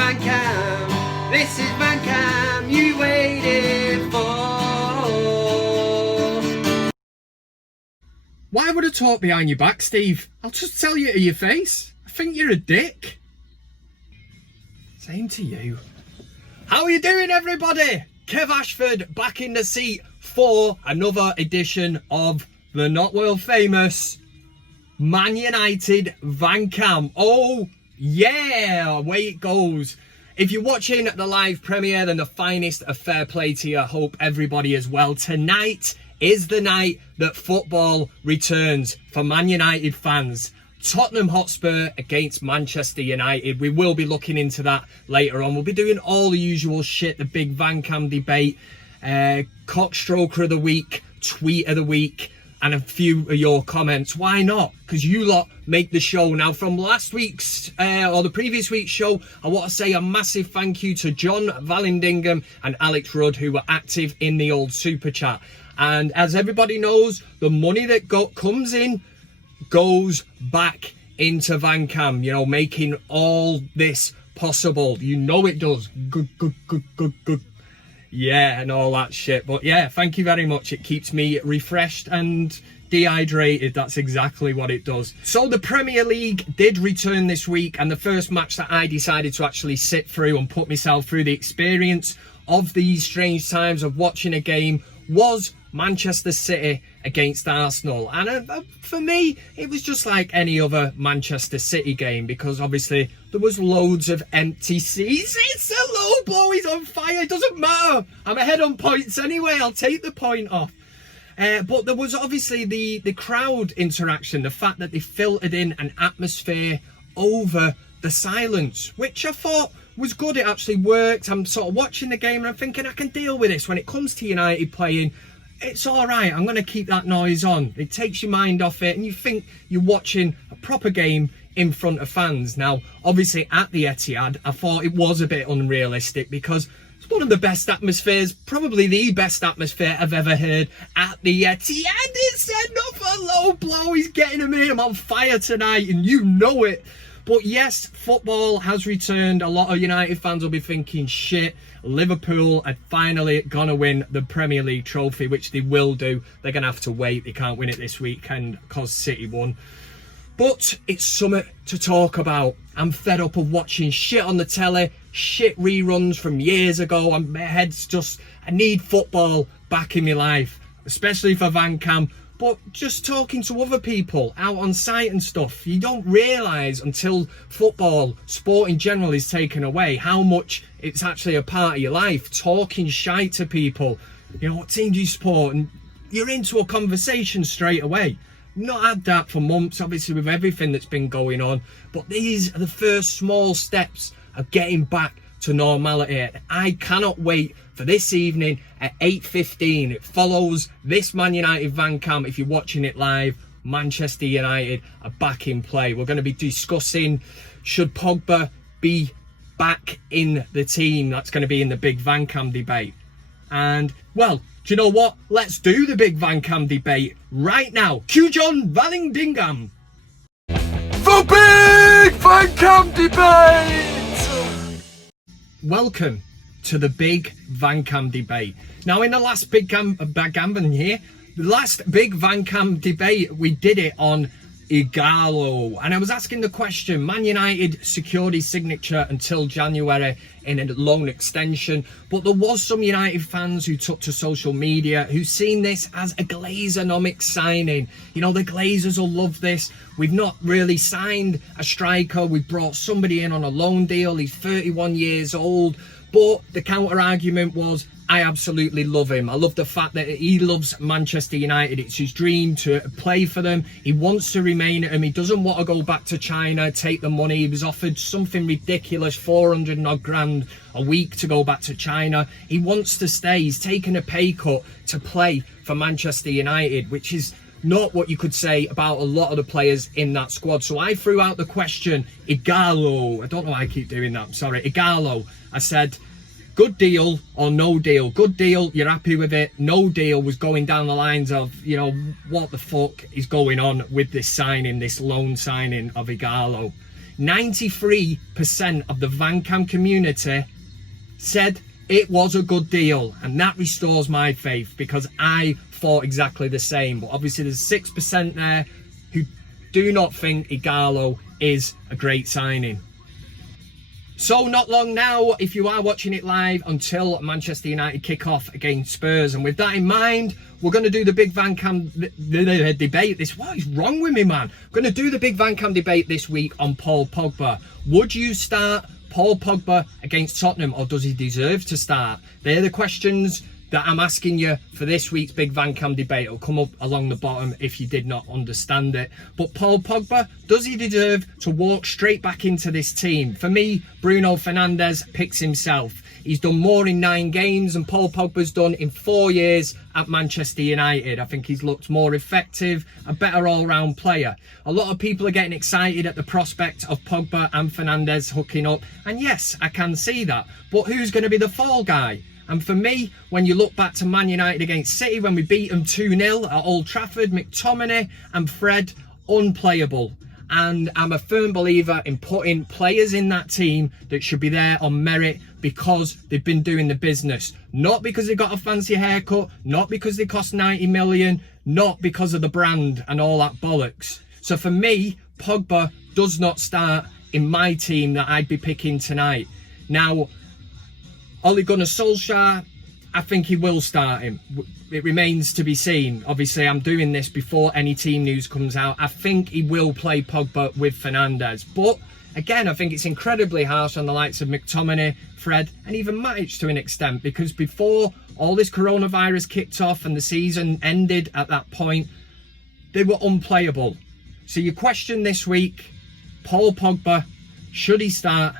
VanCam. This is VanCam you waited for. Why would I talk behind your back, Steve? I'll just tell you to your face. I think you're a dick. Same to you. How are you doing, everybody? Kev Ashford back in the seat for another edition of the not world famous Man Utd VanCam. Oh yeah, away it goes. If you're watching the live premiere, then the finest of fair play to you. I hope everybody is well. Tonight is the night that football returns for Man Utd fans. Tottenham Hotspur against Manchester United. We will be looking into that later on. We'll be doing all the usual shit, the big VanCam debate, CockStroker of the week, tweet of the week, and a few of your comments. Why not? Because you lot make the show. Now, from last week's or the previous week's show, I want to say a massive thank you to John Vallandigham and Alex Rudd, who were active in the old super chat. And as everybody knows, the money that comes in goes back into VanCam, you know, making all this possible. You know it does. Good. Yeah, and all that shit. But yeah, thank you very much. It keeps me refreshed and dehydrated. That's exactly what it does. So the Premier League did return this week, and the first match that I decided to actually sit through and put myself through the experience of these strange times of watching a game was Manchester City against Arsenal. And for me, it was just like any other Manchester City game, because obviously there was loads of empty seats. It's a low blow, he's on fire, it doesn't matter. I'm ahead on points anyway, I'll take the point off. But there was obviously the crowd interaction, the fact that they filtered in an atmosphere over the silence, which I thought was good. It actually worked. I'm sort of watching the game and I'm thinking, I can deal with this. When it comes to United playing, it's all right. I'm going to keep that noise on. It takes your mind off it and you think you're watching a proper game in front of fans. Now, obviously at the Etihad, I thought it was a bit unrealistic, because it's one of the best atmospheres, probably the best atmosphere I've ever heard at the Etihad. It's another low blow. He's getting him in. I'm on fire tonight and you know it. But yes, football has returned. A lot of United fans will be thinking, shit, Liverpool are finally going to win the Premier League trophy, which they will do. They're going to have to wait. They can't win it this weekend because City won. But it's something to talk about. I'm fed up of watching shit on the telly, shit reruns from years ago. My head's just, I need football back in my life, especially for VanCam. But just talking to other people out on site and stuff, you don't realise until football, sport in general, is taken away, how much it's actually a part of your life. Talking shite to people, you know, what team do you support? And you're into a conversation straight away. Not had that for months, obviously, with everything that's been going on. But these are the first small steps of getting back to normality. I cannot wait for this evening at 8:15. It follows this Man Utd VanCam. If you're watching it live, Manchester United are back in play. We're going to be discussing, should Pogba be back in the team? That's going to be in the big VanCam debate. And, well, do you know what? Let's do the big VanCam debate right now. Cue John Vallandigham. The big VanCam debate! Welcome to the big VanCam debate. Now, in the last big VanCam debate, we did it on Igalo, and I was asking the question, Man United secured his signature until January in a loan extension, but there was some United fans who took to social media who seen this as a Glazer-nomic signing. You know, the Glazers will love this. We've not really signed a striker. We've brought somebody in on a loan deal. He's 31 years old. But the counter argument was, I absolutely love him. I love the fact that he loves Manchester United. It's his dream to play for them. He wants to remain at them. He doesn't want to go back to China, take the money. He was offered something ridiculous, 400 odd grand a week to go back to China. He wants to stay. He's taken a pay cut to play for Manchester United, which is not what you could say about a lot of the players in that squad. So I threw out the question, Igalo. I don't know why I keep doing that. I'm sorry. Igalo. I said, good deal or no deal? Good deal, you're happy with it. No deal was going down the lines of, you know, what the fuck is going on with this signing, this loan signing of Igalo? 93% of the VanCam community said it was a good deal, and that restores my faith because I thought exactly the same. But obviously there's 6% there who do not think Ighalo is a great signing. So not long now, if you are watching it live, until Manchester United kick off against Spurs. And with that in mind, we're going to do the big VanCam debate. What is wrong with me, man? We're going to do the big VanCam debate this week on Paul Pogba. Would you start Paul Pogba against Tottenham, or does he deserve to start? They're the questions that I'm asking you for this week's big VanCam debate. It'll come up along the bottom if you did not understand it. But Paul Pogba, does he deserve to walk straight back into this team? For me, Bruno Fernandes picks himself. He's done more in 9 games than Paul Pogba's done in 4 years at Manchester United. I think he's looked more effective, a better all-round player. A lot of people are getting excited at the prospect of Pogba and Fernandes hooking up. And yes, I can see that. But who's going to be the fall guy? And for me, when you look back to Man United against City, when we beat them 2-0 at Old Trafford, McTominay and Fred, unplayable. And I'm a firm believer in putting players in that team that should be there on merit because they've been doing the business. Not because they got a fancy haircut, not because they cost 90 million, not because of the brand and all that bollocks. So for me, Pogba does not start in my team that I'd be picking tonight. Now, Ole Gunnar Solskjaer, I think he will start him. It remains to be seen. Obviously, I'm doing this before any team news comes out. I think he will play Pogba with Fernandes. But, again, I think it's incredibly harsh on the likes of McTominay, Fred, and even Matic to an extent. Because before all this coronavirus kicked off and the season ended at that point, they were unplayable. So your question this week, Paul Pogba, should he start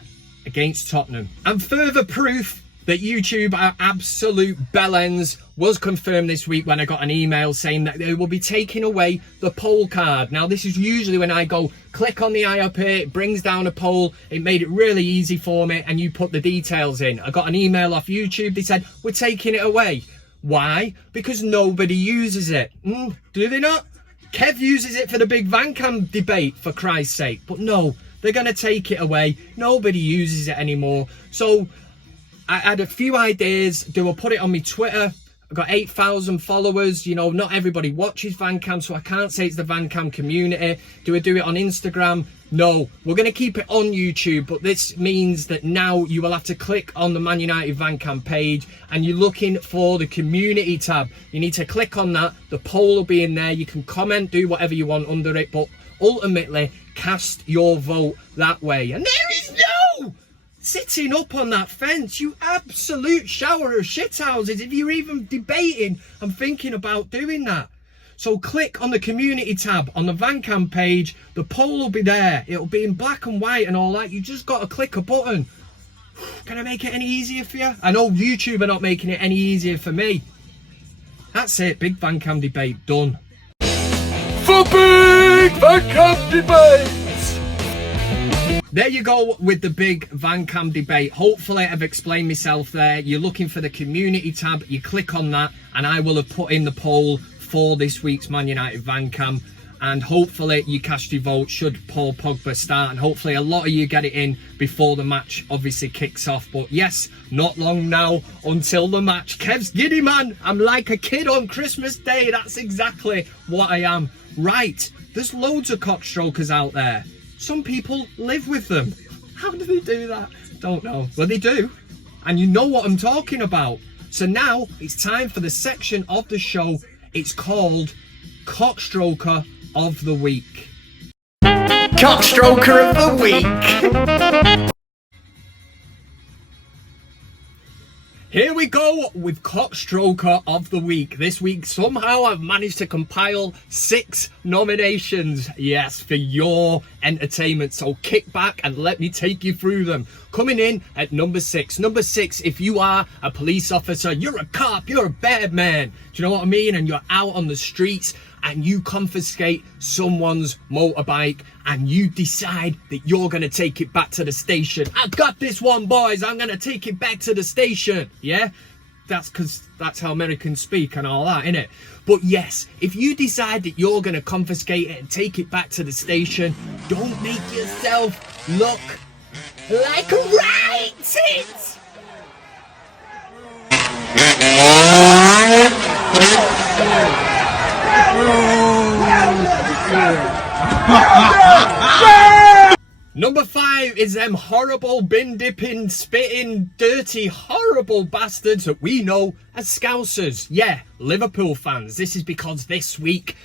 against Tottenham? And further proof that YouTube are absolute bellends was confirmed this week when I got an email saying that they will be taking away the poll card. Now, this is usually when I go click on the eye up here, it brings down a poll. It made it really easy for me, and you put the details in. I got an email off YouTube. They said, we're taking it away. Why? Because nobody uses it. Do they not? Kev uses it for the big VanCam debate, for Christ's sake. But no, they're going to take it away. Nobody uses it anymore. So I had a few ideas. Do I put it on my Twitter? I've got 8,000 followers. You know, not everybody watches VanCam, so I can't say it's the VanCam community. Do I do it on Instagram? No. We're going to keep it on YouTube, but this means that now you will have to click on the Man Utd VanCam page and you're looking for the community tab. You need to click on that. The poll will be in there. You can comment, do whatever you want under it, but ultimately cast your vote that way. And there is no sitting up on that fence, you absolute shower of shithouses, if you're even debating and thinking about doing that. So click on the community tab on the VanCam page. The poll will be there. It'll be in black and white and all that. You just got to click a button. Can I make it any easier for you? I know YouTube are not making it any easier for me. That's it. Big VanCam debate done. For big VanCam debate. There you go with the big VanCam debate. Hopefully I've explained myself there. You're looking for the community tab, you click on that, and I will have put in the poll for this week's Man Utd VanCam. And hopefully you cast your vote should Paul Pogba start, and hopefully a lot of you get it in before the match obviously kicks off. But yes, not long now until the match. Kev's giddy, man. I'm like a kid on Christmas Day. That's exactly what I am. Right, there's loads of cockstrokers out there. Some people live with them. How do they do that? Don't know. Well, they do. And you know what I'm talking about. So now it's time for the section of the show. It's called CockStroker of the Week. CockStroker of the Week. Here we go with CockStroker of the Week. This week, somehow I've managed to compile 6 nominations. Yes, for your entertainment. So kick back and let me take you through them. Coming in at number 6. Number 6, if you are a police officer, you're a cop, you're a bad man. Do you know what I mean? And you're out on the streets and you confiscate someone's motorbike and you decide that you're going to take it back to the station. I've got this one, boys. I'm going to take it back to the station. Yeah? That's because that's how Americans speak and all that, innit? But yes, if you decide that you're going to confiscate it and take it back to the station, don't make yourself look like right tits. Number 5 is them horrible bin dipping, spitting, dirty, horrible bastards that we know as Scousers. Yeah, Liverpool fans. This is because this week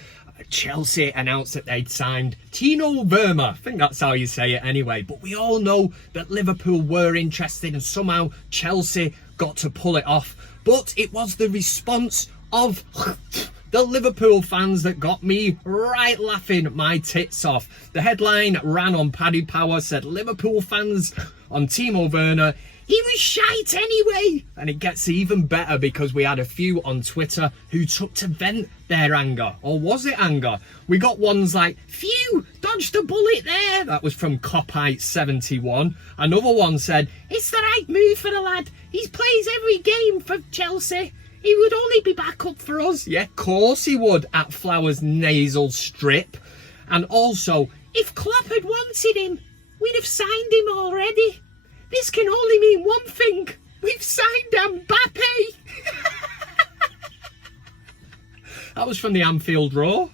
Chelsea announced that they'd signed Tino Verma. I think that's how you say it anyway. But we all know that Liverpool were interested and somehow Chelsea got to pull it off. But it was the response of the Liverpool fans that got me right laughing my tits off. The headline ran on Paddy Power, said Liverpool fans on Timo Werner, he was shite anyway. And it gets even better because we had a few on Twitter who took to vent their anger. Or was it anger? We got ones like, phew, dodged a bullet there. That was from Copite71. Another one said, it's the right move for the lad. He plays every game for Chelsea. He would only be back up for us. Yeah, of course he would, at Flowers' nasal strip. And also, if Klopp had wanted him, we'd have signed him already. This can only mean one thing. We've signed Mbappe. That was from the Anfield Roar.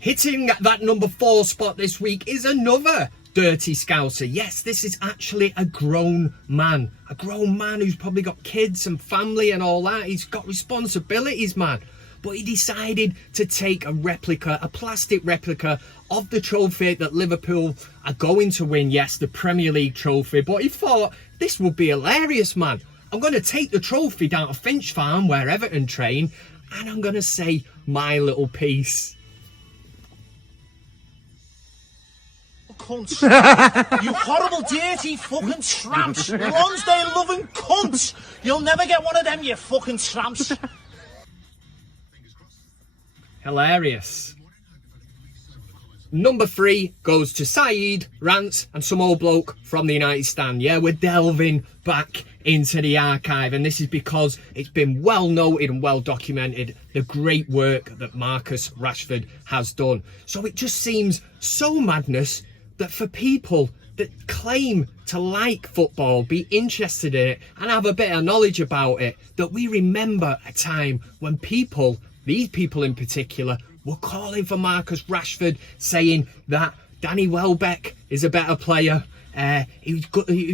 Hitting that number 4 spot this week is another dirty Scouser. Yes, this is actually a grown man. A grown man who's probably got kids and family and all that. He's got responsibilities, man. But he decided to take a replica, a plastic replica of the trophy that Liverpool are going to win. Yes, the Premier League trophy. But he thought, this would be hilarious, man. I'm going to take the trophy down to Finch Farm, where Everton train, and I'm going to say my little piece. Cunts. You horrible, dirty fucking tramps. Lonsdale loving cunts. You'll never get one of them, you fucking tramps. Hilarious. Number 3 goes to Saeed, Rants, and some old bloke from the United Stand. Yeah, we're delving back into the archive, and this is because it's been well noted and well documented the great work that Marcus Rashford has done. So it just seems so madness that for people that claim to like football, be interested in it, and have a bit of knowledge about it, that we remember a time when people, these people in particular, were calling for Marcus Rashford, saying that Danny Welbeck is a better player. He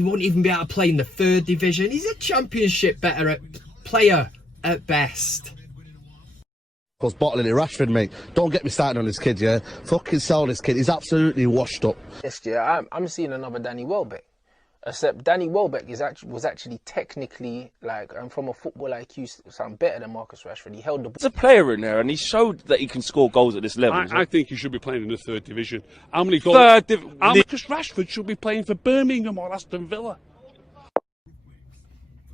won't even be able to play in the 3rd division. He's a championship better player at best. Was bottling it, Rashford, mate. Don't get me started on this kid, yeah? Fucking sell this kid. He's absolutely washed up. Yes, yeah, I'm seeing another Danny Welbeck. Except Danny Welbeck was actually technically, like, and from a football IQ, sound better than Marcus Rashford. He held the ball. There's a player in there, and he showed that he can score goals at this level. I think he should be playing in the 3rd division. How many goals? Marcus Rashford should be playing for Birmingham or Aston Villa.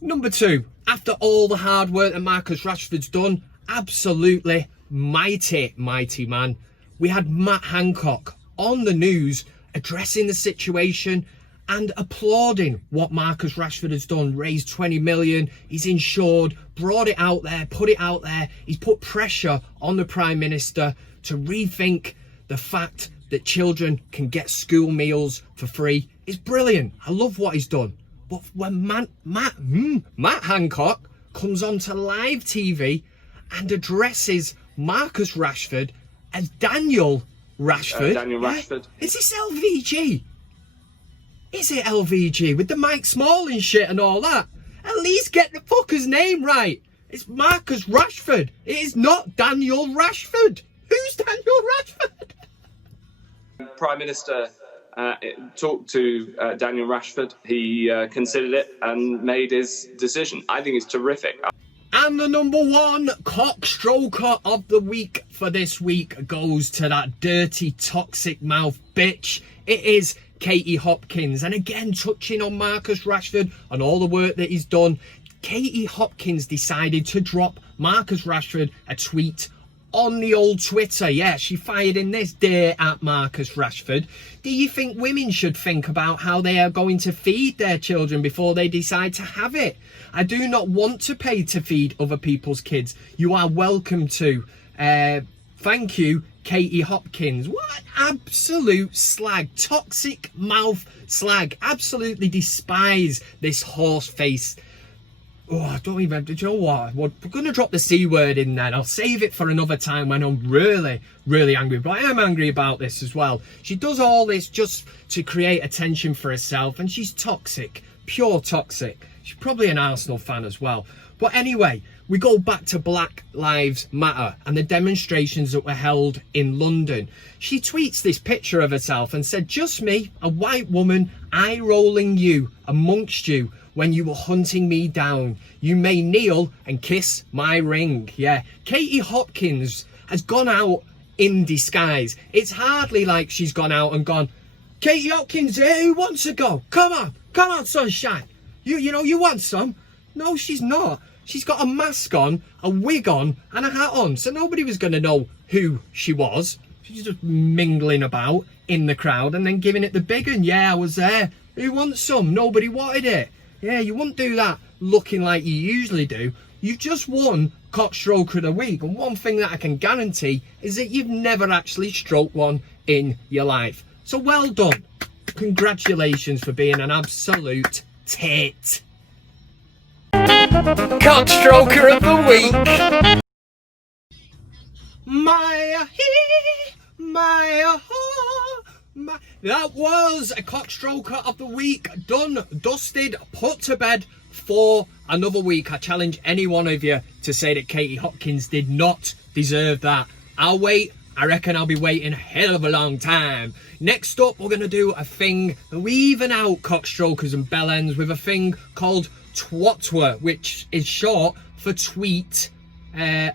Number 2, after all the hard work that Marcus Rashford's done, absolutely mighty man, we had Matt Hancock on the news addressing the situation and applauding what Marcus Rashford has done. Raised 20 million, he's insured, brought it out there, put it out there. He's put pressure on the Prime Minister to rethink the fact that children can get school meals for free. It's brilliant. I love what he's done. But when Matt Hancock comes onto live TV and addresses Marcus Rashford as Daniel Rashford. Daniel Rashford. Is this LVG? Is it LVG with the Mike Smalling shit and all that? At least get the fucker's name right. It's Marcus Rashford. It is not Daniel Rashford. Who's Daniel Rashford? Prime Minister talked to Daniel Rashford. He considered it and made his decision. I think it's terrific. And the number 1 CockStroker of the week for this week goes to that dirty, toxic mouth bitch. It is Katie Hopkins. And again, touching on Marcus Rashford and all the work that he's done, Katie Hopkins decided to drop Marcus Rashford a tweet on the old Twitter. Yeah, she fired in this: "Dear at Marcus Rashford, do you think women should think about how they are going to feed their children before they decide to have it? I do not want to pay to feed other people's kids. You are welcome to. Thank you, Katie Hopkins. What absolute slag. Toxic mouth slag. Absolutely despise this horse face. Oh, I don't even, do you know what? We're going to drop the C word in then. I'll save it for another time when I'm really, really angry. But I am angry about this as well. She does all this just to create attention for herself. And she's toxic. Pure toxic. She's probably an Arsenal fan as well. But anyway, we go back to Black Lives Matter and the demonstrations that were held in London. She tweets this picture of herself and said, "Just me, a white woman, eye-rolling you amongst you. When you were hunting me down, you may kneel and kiss my ring." Yeah, Katie Hopkins has gone out in disguise. It's hardly like she's gone out and gone, "Katie Hopkins here, who wants to go? Come on, sunshine. You know, you want some?" No, she's not. She's got a mask on, a wig on, and a hat on, so nobody was going to know who she was. She's just mingling about in the crowd and then giving it the big one. "Yeah, I was there. Who wants some?" Nobody wanted it. Yeah, you wouldn't do that looking like you usually do. You've just won CockStroker of the Week, and one thing that I can guarantee is that you've never actually stroked one in your life. So well done. Congratulations for being an absolute tit. CockStroker of the Week. That was a CockStroker of the Week. Done, dusted, put to bed for another week. I challenge any one of you to say that Katie Hopkins did not deserve that. I'll wait. I reckon I'll be waiting a hell of a long time. Next up, we're going to do a thing. We even out CockStrokers and bellends with a thing called Twatwa, which is short for tweet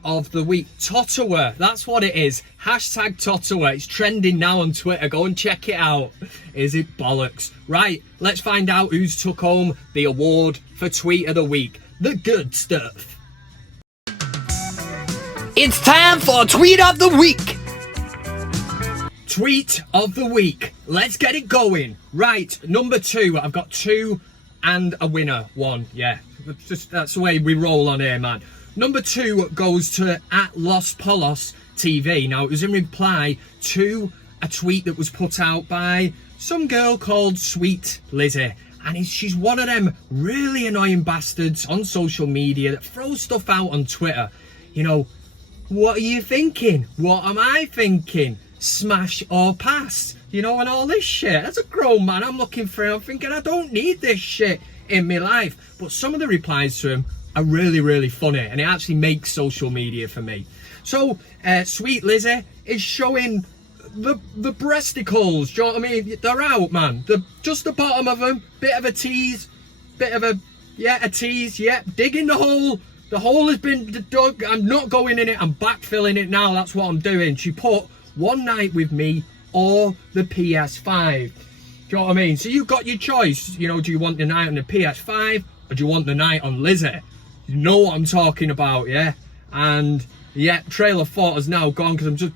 of the week. Tottawa, that's what it is. Hashtag Tottawa. It's trending now on Twitter. Go and check it out. Is it bollocks? Right, let's find out who's took home the award for tweet of the week. The good stuff. It's time for Tweet of the Week. Tweet of the week. Let's get it going. Right, number 2. I've got 2 and a winner. 1. Yeah, that's the way we roll on here, man. Number 2 goes to @LosPolos TV. Now, it was in reply to a tweet that was put out by some girl called Sweet Lizzie. And she's one of them really annoying bastards on social media that throws stuff out on Twitter. You know, what are you thinking? What am I thinking? Smash or pass? You know, and all this shit. As a grown man, I'm looking for it. I'm thinking, I don't need this shit in my life. But some of the replies to him are really, really funny, and it actually makes social media for me. So, Sweet Lizzie is showing the breasticles. Do you know what I mean? They're out, man. Just the bottom of them. Bit of a tease. A tease. Yep. Digging the hole. The hole has been dug. I'm not going in it. I'm backfilling it now. That's what I'm doing. She put One Night with Me or the PS5. Do you know what I mean? So you've got your choice. You know, do you want the night on the PS5 or do you want the night on Lizzie? You know what I'm talking about, yeah? And yeah, trailer thought has now gone because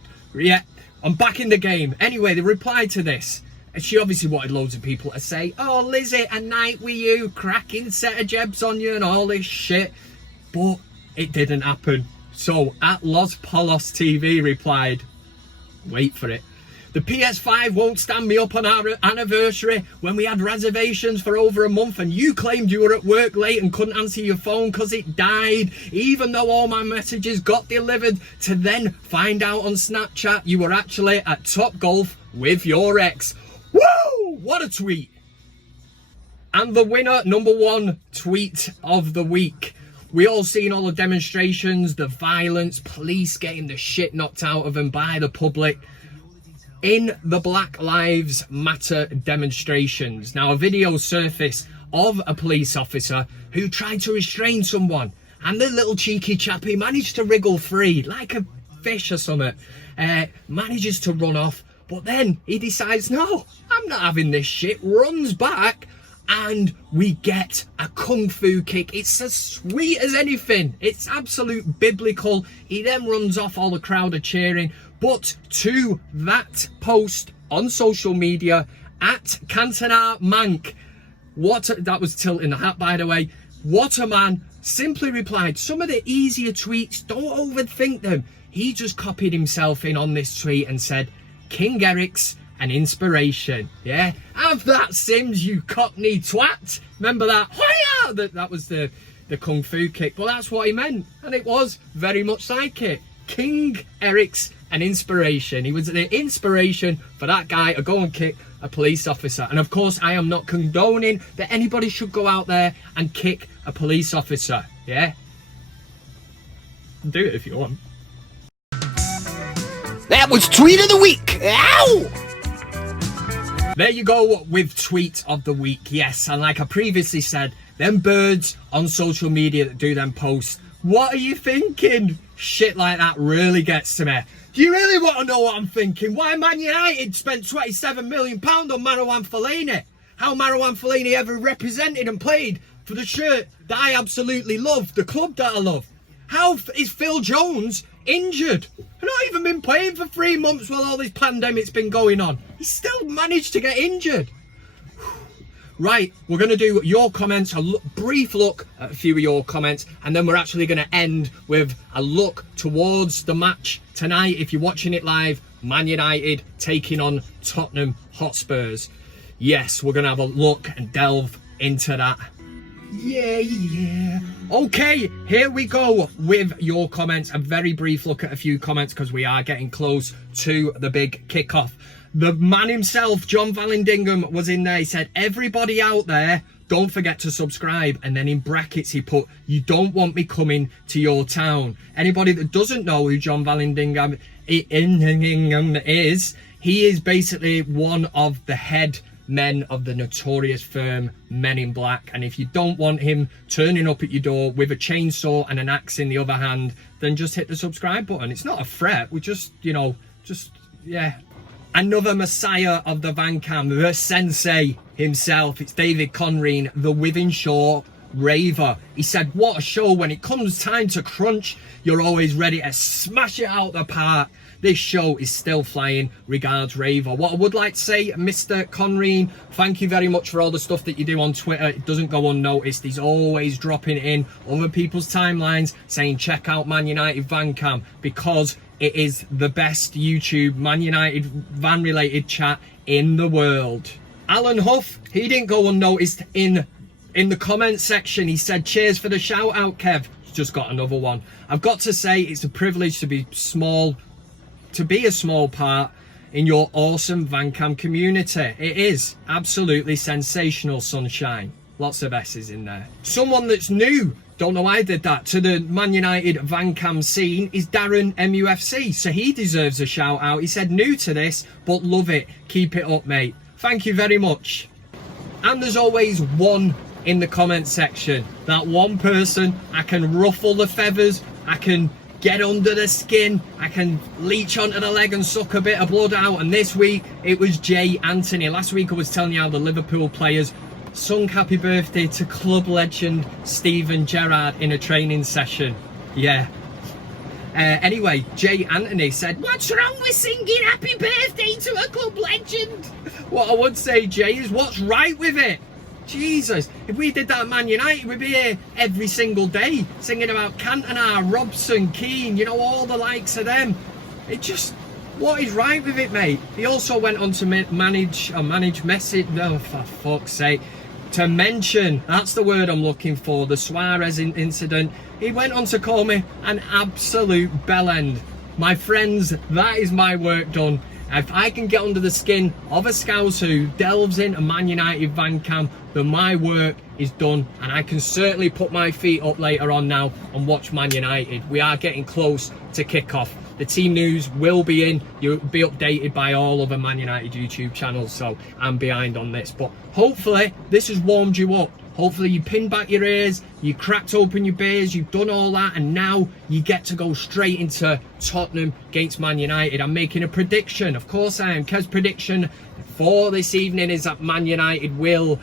I'm back in the game. Anyway, the reply to this, and she obviously wanted loads of people to say, "Oh, Lizzie, a night with you, cracking set of jebs on you," and all this shit. But it didn't happen. So @LosPolos TV replied, wait for it, "The PS5 won't stand me up on our anniversary when we had reservations for over a month and you claimed you were at work late and couldn't answer your phone because it died, even though all my messages got delivered, to then find out on Snapchat you were actually at Top Golf with your ex." Woo! What a tweet. And the winner, number 1 tweet of the week. We all seen all the demonstrations, the violence, police getting the shit knocked out of them by the public in the Black Lives Matter demonstrations. Now, a video surfaced of a police officer who tried to restrain someone, and the little cheeky chappie managed to wriggle free like a fish or something, manages to run off, but then he decides, no, I'm not having this shit, runs back, and we get a kung fu kick. It's as sweet as anything. It's absolute biblical. He then runs off, all the crowd are cheering. But to that post on social media, @Cantona Mank, that was tilting the hat, by the way. What a man. Simply replied, some of the easier tweets, don't overthink them. He just copied himself in on this tweet and said, King Eric's an inspiration. Yeah, have that, Sims, you cockney twat. Remember that? Hoya! That was the kung fu kick. Well, that's what he meant, and it was very much like it. King Eric's an inspiration. He was the inspiration for that guy to go and kick a police officer. And of course, I am not condoning that anybody should go out there and kick a police officer. Yeah, do it if you want. That was Tweet of the Week. Ow! There you go with Tweet of the Week. Yes, and like I previously said, them birds on social media that do them posts, what are you thinking? Shit like that really gets to me. Do you really want to know what I'm thinking? Why Man United spent £27 million on ManUtd Fellaini? How ManUtd Fellaini ever represented and played for the shirt that I absolutely love, the club that I love. How is Phil Jones injured? I've not even been playing for 3 months while all this pandemic's been going on. He still managed to get injured. Right, we're going to do your comments, a brief look at a few of your comments, and then we're actually going to end with a look towards the match tonight. If you're watching it live, Man United taking on Tottenham Hotspurs. Yes, we're going to have a look and delve into that. Yeah. Okay, here we go with your comments. A very brief look at a few comments because we are getting close to the big kickoff. The man himself, John Vallandigham, was in there. He said, everybody out there, don't forget to subscribe. And then in brackets, he put, you don't want me coming to your town. Anybody that doesn't know who John Vallandigham is, he is basically one of the head men of the notorious firm Men in Black. And if you don't want him turning up at your door with a chainsaw and an axe in the other hand, then just hit the subscribe button. It's not a threat. We just, yeah. Another messiah of the VanCam, the sensei himself. It's David Conreen, the Wythenshawe raver. He said, what a show. When it comes time to crunch, you're always ready to smash it out the park. This show is still flying. Regards, raver. What I would like to say, Mr. Conreen, thank you very much for all the stuff that you do on Twitter. It doesn't go unnoticed. He's always dropping in other people's timelines saying, check out Man Utd VanCam, because it is the best YouTube Man United van related chat in the world. Alan Huff, he didn't go unnoticed in the comment section. He said, cheers for the shout out, Kev. He's just got another one. I've got to say, it's a privilege to be a small part in your awesome VanCam community. It is absolutely sensational, sunshine. Lots of S's in there. Someone that's new, don't know I did that, to the Man Utd VanCam scene is Darren MUFC. So he deserves a shout out. He said, new to this, but love it. Keep it up, mate. Thank you very much. And there's always one in the comment section. That one person, I can ruffle the feathers, I can get under the skin, I can leech onto the leg and suck a bit of blood out. And this week, it was Jay Anthony. Last week I was telling you how the Liverpool players sung happy birthday to club legend Steven Gerrard in a training session. Yeah. Anyway, Jay Anthony said, what's wrong with singing happy birthday to a club legend? What I would say, Jay, is what's right with it? Jesus, if we did that at Man United, we'd be here every single day singing about Cantona, Robson, Keane, all the likes of them. It just, what is right with it, mate? He also went on to manage message, no, for fuck's sake, to mention, that's the word I'm looking for, the Suarez incident. He went on to call me an absolute bellend. My friends, that is my work done. If I can get under the skin of a Scouser who delves into Man Utd VanCam, then my work is done, and I can certainly put my feet up later on now and watch Man United. We are getting close to kickoff. The team news will be in. You'll be updated by all other Man United YouTube channels, so I'm behind on this. But hopefully this has warmed you up. Hopefully you pinned back your ears, you cracked open your beers, you've done all that, and now you get to go straight into Tottenham against Man United. I'm making a prediction. Of course I am. Kev's prediction for this evening is that Man United will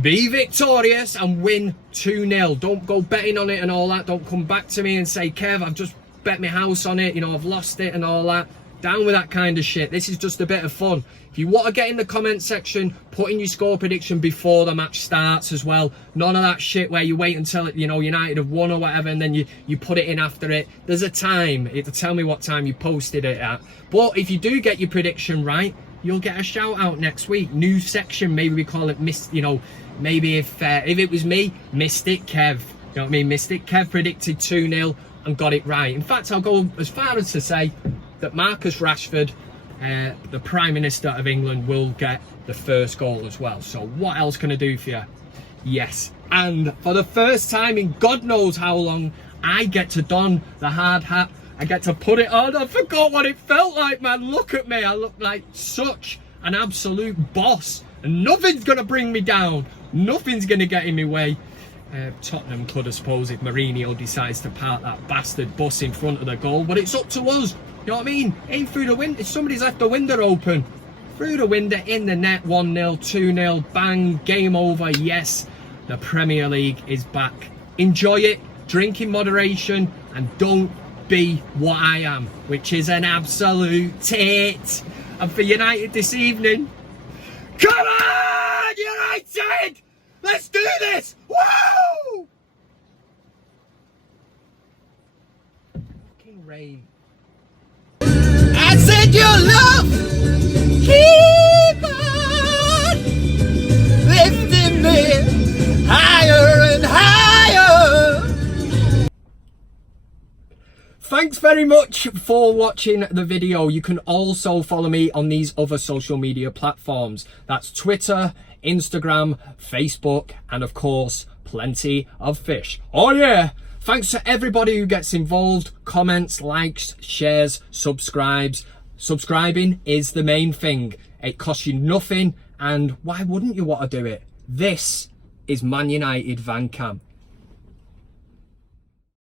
be victorious and win 2-0. Don't go betting on it and all that. Don't come back to me and say, Kev, I've just bet my house on it, I've lost it and all that. Down with that kind of shit. This is just a bit of fun. If you want to get in the comment section, put in your score prediction before the match starts as well. None of that shit where you wait until, you know, United have won or whatever, and then you put it in after it. There's a time. It'll tell me what time you posted it at. But if you do get your prediction right, you'll get a shout out next week. New section, maybe we call it maybe if it was me, Mystic Kev. You know what I mean? Mystic Kev predicted 2-0 and got it right. In fact, I'll go as far as to say that Marcus Rashford, the Prime Minister of England, will get the first goal as well. So what else can I do for you? Yes. And for the first time in God knows how long, I get to don the hard hat. I get to put it on. I forgot what it felt like, man. Look at me. I look like such an absolute boss. And nothing's going to bring me down. Nothing's going to get in my way. Tottenham could, I suppose, if Mourinho decides to park that bastard bus in front of the goal. But it's up to us. You know what I mean? Aim through the window. If somebody's left the window open, through the window, in the net, 1-0, 2-0, bang, game over. Yes, the Premier League is back. Enjoy it, drink in moderation, and don't be what I am, which is an absolute tit. And for United this evening, come on, United! Let's do this! Woo! Fucking rain. I said your love, keep on lifting me higher and higher. Thanks very much for watching the video. You can also follow me on these other social media platforms. That's Twitter, Instagram, Facebook, and of course, plenty of fish. Oh yeah! Thanks to everybody who gets involved, comments, likes, shares, subscribes. Subscribing is the main thing. It costs you nothing, and why wouldn't you want to do it? This is Man Utd VanCam.